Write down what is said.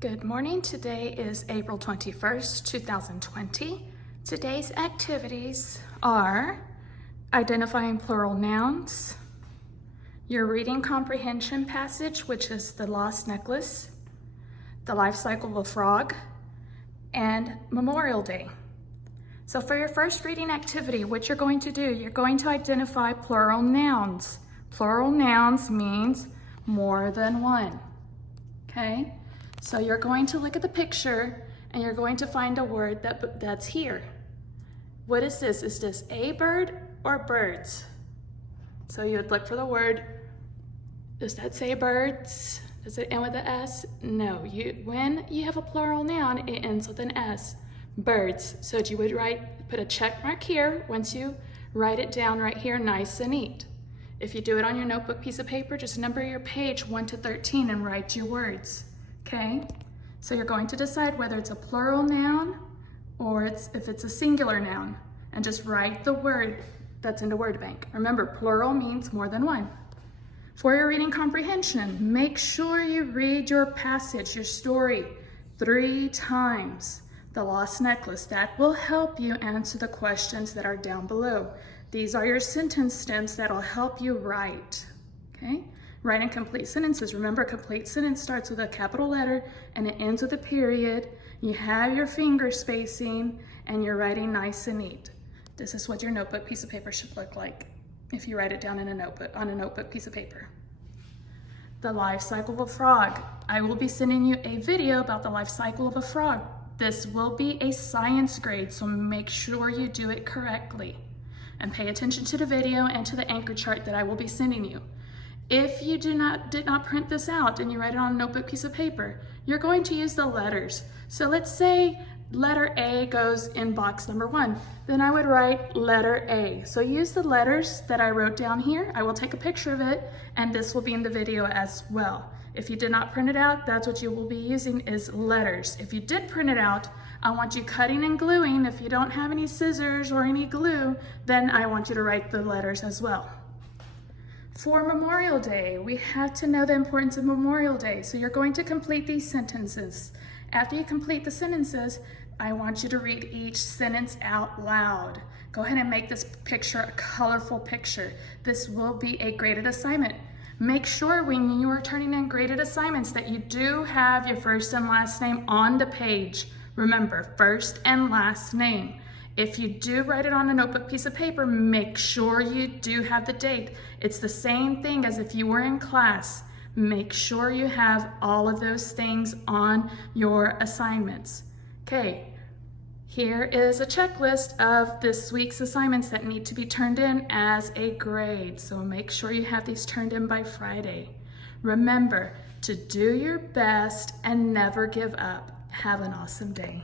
Good morning. Today is April 21st, 2020. Today's activities are identifying plural nouns, your reading comprehension passage, which is the lost necklace, the life cycle of a frog, and Memorial Day. So for your first reading activity, what you're going to do, you're going to identify plural nouns. Plural nouns means more than one, okay? So you're going to look at the picture and you're going to find a word that's here. What is this? Is this a bird or birds? So you would look for the word. Does that say birds? Does it end with an S? No. When you have a plural noun, it ends with an S. Birds. So you would put a check mark here once you write it down right here, nice and neat. If you do it on your notebook piece of paper, just number your page 1 to 13 and write your words. Okay, so you're going to decide whether it's a plural noun or if it's a singular noun, and just write the word that's in the word bank. Remember, plural means more than one. For your reading comprehension, make sure you read your passage, your story, 3 times. The lost necklace, that will help you answer the questions that are down below. These are your sentence stems that'll help you write, okay? Write in complete sentences. Remember, a complete sentence starts with a capital letter and it ends with a period. You have your finger spacing and you're writing nice and neat. This is what your notebook piece of paper should look like if you write it down in a notebook, on a notebook piece of paper. The life cycle of a frog. I will be sending you a video about the life cycle of a frog. This will be a science grade, so make sure you do it correctly. And pay attention to the video and to the anchor chart that I will be sending you. If you did not print this out and you write it on a notebook piece of paper, you're going to use the letters. So let's say letter A goes in box number 1. Then I would write letter A. So use the letters that I wrote down here. I will take a picture of it and this will be in the video as well. If you did not print it out, that's what you will be using is letters. If you did print it out, I want you cutting and gluing. If you don't have any scissors or any glue, then I want you to write the letters as well. For Memorial Day, we have to know the importance of Memorial Day. So you're going to complete these sentences. After you complete the sentences, I want you to read each sentence out loud. Go ahead and make this picture a colorful picture. This will be a graded assignment. Make sure when you are turning in graded assignments that you do have your first and last name on the page. Remember, first and last name. If you do write it on a notebook piece of paper, make sure you do have the date. It's the same thing as if you were in class. Make sure you have all of those things on your assignments. Okay, here is a checklist of this week's assignments that need to be turned in as a grade. So make sure you have these turned in by Friday. Remember to do your best and never give up. Have an awesome day.